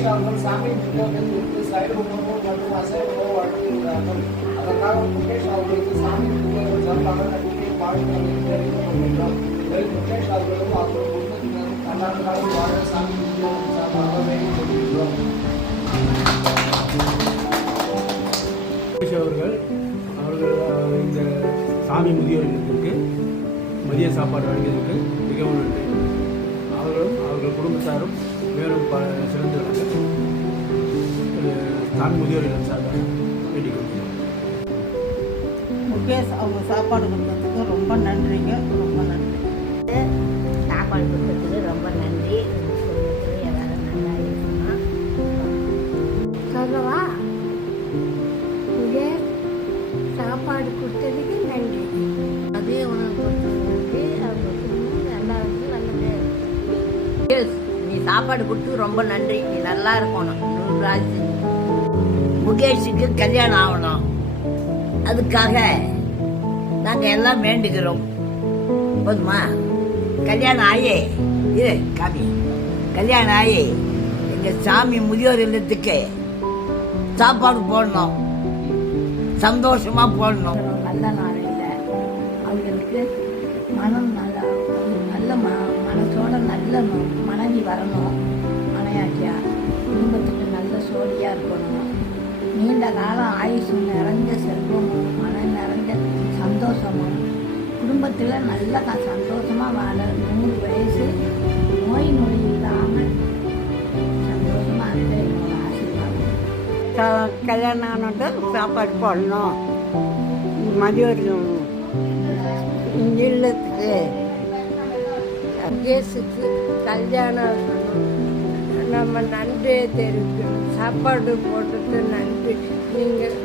முகேஷ் அவர்கள் சாமி முதியோர்களுக்கு சைவ உணவு மற்றும் அசைவ உணவு வழங்குகிறார்கள். அதற்காக முகேஷ் அவர்களுக்கு சாமி முதியோர்கள் சார்பாக நன்றியை வாழ்த்துக்களை தெரிவித்துக் கொள்கின்றோம். முகேஷ் அவர்களும் அவர்கள் குடும்பத்தினரும் பல்லாண்டு காலம் வாழ சாமி முதியோர்கள் சார்பாக வேண்டிக் கொள்கின்றோம். அவர்கள் இந்த சாமி முதியோர் இல்லத்திற்கு மதிய சாப்பாடு வழங்கியதற்கு மிகவும் நன்றி. அவர்கள் குடும்பத்தாரும் மேலும் சிறந்து சாமி முதியோர் இல்லம் சார்பாக வேண்டிக் கொள்கிறோம். முகேஷ் அவங்க சாப்பாடு கொடுத்ததுக்கு ரொம்ப நன்றிங்க, ரொம்ப நன்றி. சாப்பாடு கொடுத்ததுக்கு ரொம்ப நன்றி. எல்லாரும் நல்லா இருக்கணும். சொல்லவா? முகேஷ் சாப்பாடு கொடுத்ததுக்கு நன்றி. அதே உணவு கொடுத்ததுக்கு அவங்க எல்லாருக்கும் நல்லது. நீ சாப்பாடு கொடுத்து ரொம்ப நன்றி. நீ நல்லா இருக்கணும். முகேஷுக்கு கல்யாணம் ஆகணும். அதுக்காக நாங்கள் எல்லாம் வேண்டுகிறோம். போதுமா? கல்யாணம் ஆயே இரு காமி. கல்யாணம் ஆகி எங்கள் சாமி முதியோர் இல்லத்துக்கு சாப்பாடு போடணும், சந்தோஷமா போடணும். நல்ல நாளையில் அவங்களுக்கு மனம் நல்லா நல்ல மனசோட நல்ல மனைவி வரணும். மனையாட்டியா குடும்பத்துக்கு நல்ல சோழியாக இருக்கணும். நீண்ட காலம் ஆயுசு நிறைஞ்ச செல்வமும் மன நிறைஞ்ச சந்தோஷமும் குடும்பத்தில் நல்ல சந்தோஷமாக வாழ 100 வயசு நோய் நொடி இல்லாமல் சந்தோஷமாக இருக்க என்னோட ஆசீர்வாதம். கல்யாணம் ஆனோட சாப்பாடு போடணும். மதியோர் இல்லத்துக்கு முகேஷுக்கு கல்யாணம் ஆகணும். நம்ம நன்றியை தெரிவிக்கணும். சாப்பாடு போட்டது நன்றி. நீங்கள்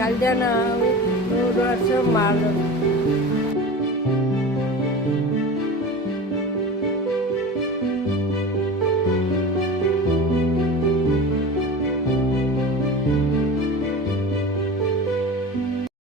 கல்யாணம் ஆகி 100 வருஷம் வாழணும்.